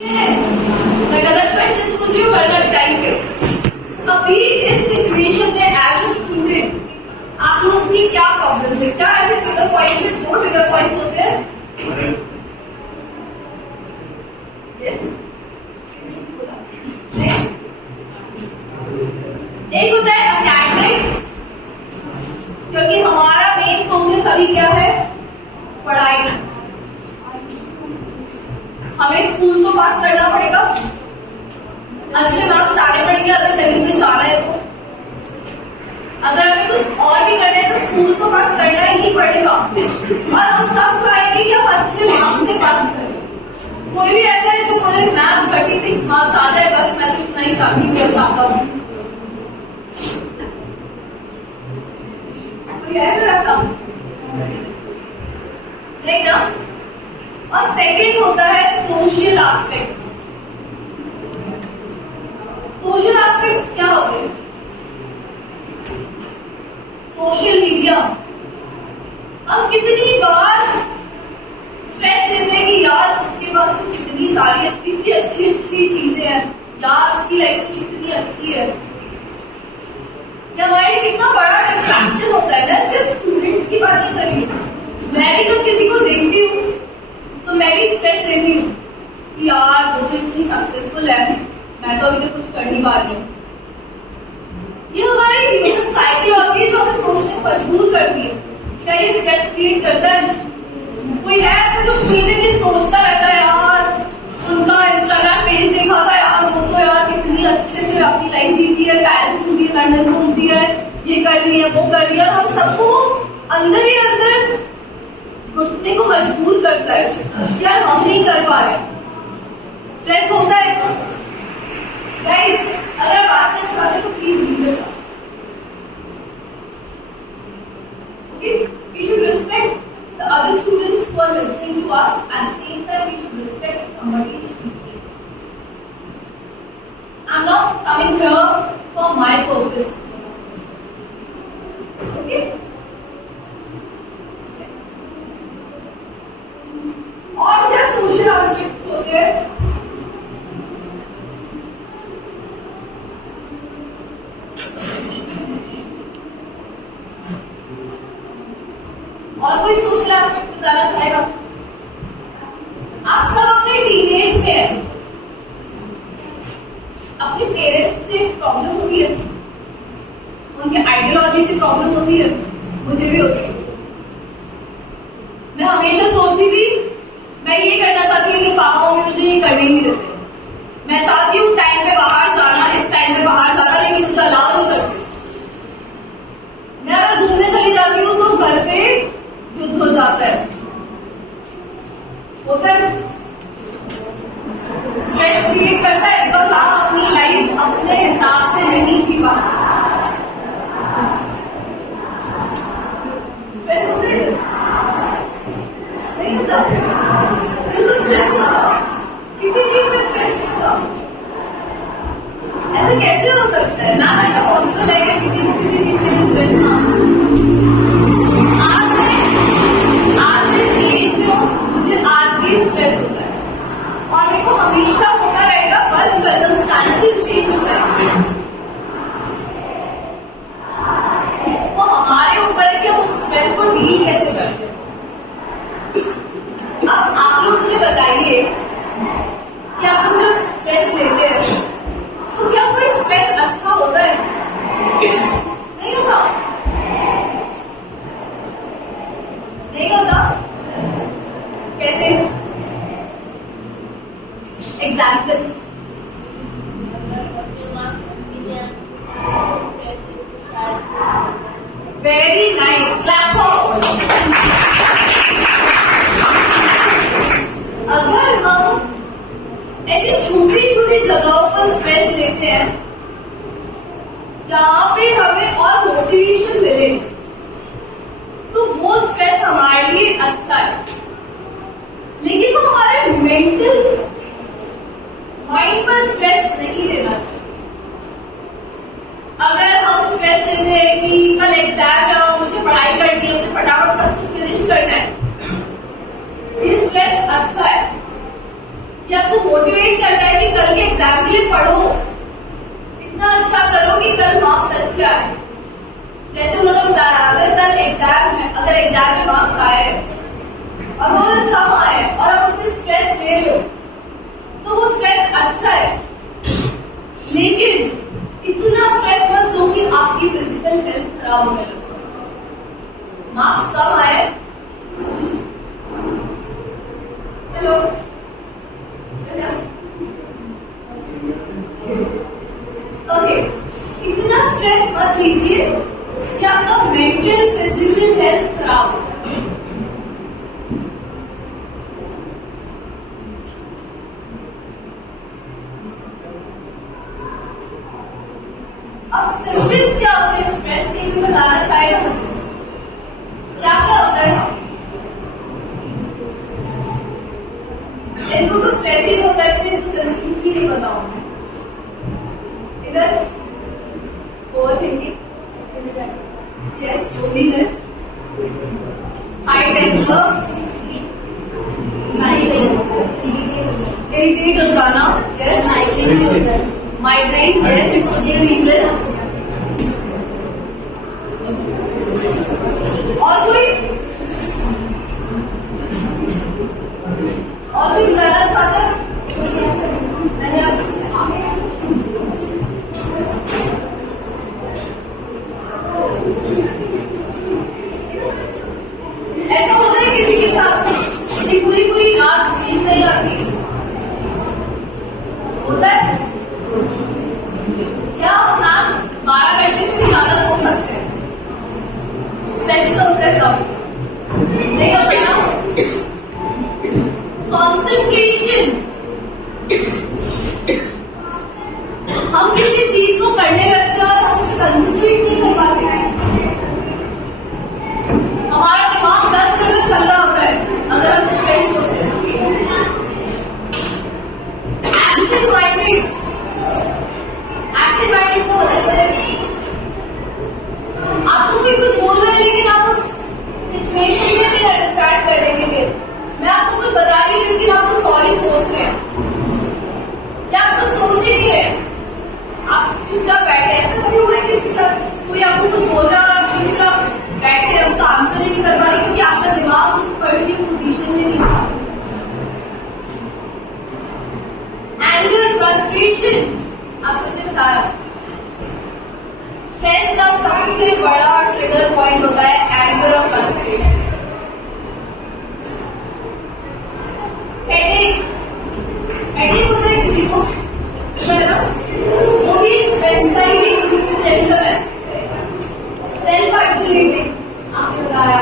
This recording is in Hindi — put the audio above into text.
मैं गलत क्वेश्चन पूछ रही हूँ गलत टाइम पे। अभी इस सिचुएशन में एज अ स्टूडेंट आप लोगों की क्या प्रॉब्लम है? क्या ऐसे ट्रिगर पॉइंट में 2 ट्रिगर पॉइंट्स होते हैं? एक होता है अकेडमिक्स, क्योंकि हमारा मेन फोकस अभी क्या है? पढ़ाई। हमें स्कूल तो पास करना पड़ेगा, अच्छे मार्क्स लाने पड़ेंगे अगर कहीं पे जाना है तो। अगर हमें कुछ और भी करना है तो स्कूल तो पास करना ही पड़ेगा, और हम सब चाहेंगे कि हम अच्छे मार्क्स से पास करें। कोई भी ऐसा है जो बोले मैम 36 मार्क्स आ जाए बस, मैं तो इतना ही चाहती हूँ चाहता हूँ। कोई है फिर ऐसा? नहीं ना। और सेकंड होता है सोशल एस्पेक्ट। सोशल एस्पेक्ट क्या होते हैं? Social media. हम कितनी बार स्ट्रेस देते हैं कि यार उसके पास तो कितनी सारी कितनी अच्छी अच्छी चीजें हैं, यार उसकी लाइफ तो कितनी अच्छी है। ये हमारे लिए कितना बड़ा डिस्ट्रैक्शन होता है ना। सिर्फ स्टूडेंट्स की बात नहीं कर रही हूँ, मैं भी जब किसी को देखती हूँ तो मैं भी स्ट्रेस लेती हूँ कि यार वो तो इतनी सक्सेसफुल है, मैं तो अभी तक कुछ कर नहीं पा रही हूँ। ये हमारी ह्यूमन साइकोलॉजी है जो हमें सोचने को मजबूर करती है। क्या ये स्ट्रेस क्रिएट करता है? कोई है ऐसा जो पूरे दिन सोचता रहता है यार उनका इंस्टाग्राम पेज देखा था, यार वो तो यार कितनी अच्छे से अपनी लाइफ जीती है, पेरिस घूमती है, लंदन घूमती है, ये कर रही है, वो कर रही है। हम सबको अंदर ही अंदर घुटने को मजबूर करता है यार हम नहीं कर पा रहे। स्ट्रेस होता है गाइस, अगर बात करना चाहते तो प्लीज लीजिएगा। Okay, we should respect the other students who are listening to us, at the same time we should respect if somebody is speaking. I am not coming here for my purpose. Okay, और क्या सोशल एस्पेक्ट होते हैं? और कोई सोशल एस्पेक्ट बताना चाहेगा? आप सब अपने टीनेज में हैं, अपने पेरेंट्स से प्रॉब्लम होती है, उनके आइडियोलॉजी से प्रॉब्लम होती है, मुझे भी होती है। मैं हमेशा सोचती थी मैं ये करना चाहती हूँ कि पापा मम्मी मुझे ये करने नहीं देते। मैं चाहती हूँ टाइम पे बाहर जाना, इस टाइम पे बाहर जाना, लेकिन मुझे अलाउ नहीं करते। मैं अगर घूमने चली जाती हूँ तो घर पे युद्ध हो जाता है, होता है, स्ट्रेस क्रिएट करता है, बिकॉज आप अपनी लाइफ अपने हिसाब से नहीं जी पाते। स्ट्रेस होता है नहीं होता? बिल्कुल स्ट्रेस होता, किसी चीज से स्ट्रेस नहीं होता। ऐसा कैसे हो सकता है ना? ऐसा पॉसिबल है कि किसी चीज के लिए स्ट्रेस ना हो? आज मैं एज में हूँ, मुझे आज भी स्ट्रेस होता है और मेरे को हमेशा होता रहेगा, बस सर्कमस्टांसेस चेंज हो जाएंगे। वो हमारे ऊपर है कि हम उस स्ट्रेस को डील कैसे करते हैं। अब आप लोग मुझे बताइए कि आप लोग जब स्ट्रेस लेते हैं तो क्या कोई स्ट्रेस अच्छा होता है? नहीं होता, नहीं होता। कैसे? Example? Very nice, clap for. अगर हम ऐसी छोटी छोटी जगहों पर स्ट्रेस लेते हैं जहां पे हमें और मोटिवेशन मिले, तो वो स्ट्रेस हमारे लिए अच्छा है। लेकिन वो हमारे मेंटल माइंड पर स्ट्रेस नहीं देना चाहिए। अगर हम स्ट्रेस लेते हैं कि कल एग्जाम है और मुझे पढ़ाई करनी है, मुझे फटाफट सब कुछ फिनिश करना है, ये स्ट्रेस अच्छा है। ये आपको मोटिवेट करता है कि कल के एग्जाम के लिए पढ़ो, इतना अच्छा करो कि कल मार्क्स अच्छे आए। जैसे उन्होंने बताया, अगर कल एग्जाम है, अगर एग्जाम में मार्क्स आए और वो कम आए और आप उसमें स्ट्रेस ले रहे हो, तो वो स्ट्रेस अच्छा है, लेकिन इतना स्ट्रेस मत लो कि आपकी फिजिकल हेल्थ खराब होने लगे। मार्क्स कम आए, हेलो, ओके, इतना स्ट्रेस मत लीजिए कि आपका मेंटल फिजिकल हेल्थ खराब हो जाए। अब सिम्टम्स क्या होते हैं स्ट्रेस के, भी बताना चाहेगा मुझे क्या क्या होता है? इनको तो स्ट्रेस ही होता है, इसलिए इनको सिम्टम्स ही नहीं बताऊंगा। इधर overthinking, yes, loneliness, high tension, irritate हो जाना, yes, migraine, yes, it could be a reason. और कोई बताना चाहता है? मैंने ऐसा होता है किसी के साथ कि पूरी पूरी रात नींद नहीं आती, होता है? या हम 12 घंटे से भी ज्यादा सो सकते हैं, स्ट्रेस का होता है कब नहीं होता ना। कॉन्सेंट्रेशन, हम किसी चीज को करने लगते हैं और हम उसको कंसंट्रेट नहीं कर पाते हैं। हमारा दिमाग 10 जगह चल रहा होता है अगर हम स्ट्रेस होते हैं। एब्सेंट माइंडेड, एब्सेंट माइंडेड को बताते हैं आपको कोई कुछ बोल रहा है लेकिन आप उस सिचुएशन में नहीं अंडरस्टैंड करने के लिए, मैं आपको कुछ बता रही हूँ लेकिन आप कुछ और ही सोच रहे हैं या आप कुछ सोच ही नहीं रहे, आप चुपचाप बैठे। ऐसा कभी हुआ है किसी के साथ, कोई आपको कुछ बोल रहा है और आप चुपचाप बैठे हैं, उसका आंसर ही नहीं कर पा रहे क्योंकि आपका दिमाग उस पर्टिकुलर पोजीशन में नहीं था। एंगर, फ्रस्ट्रेशन, आप सबने बताया स्ट्रेस का सबसे बड़ा ट्रिगर पॉइंट होता है एंगर और फ्रस्ट्रेशन। हेडेक, हेडेक होता है किसी को, वो भी स्ट्रेस का ही सिम्टम है। सेल्फ आइसोलेटिंग, आपने बताया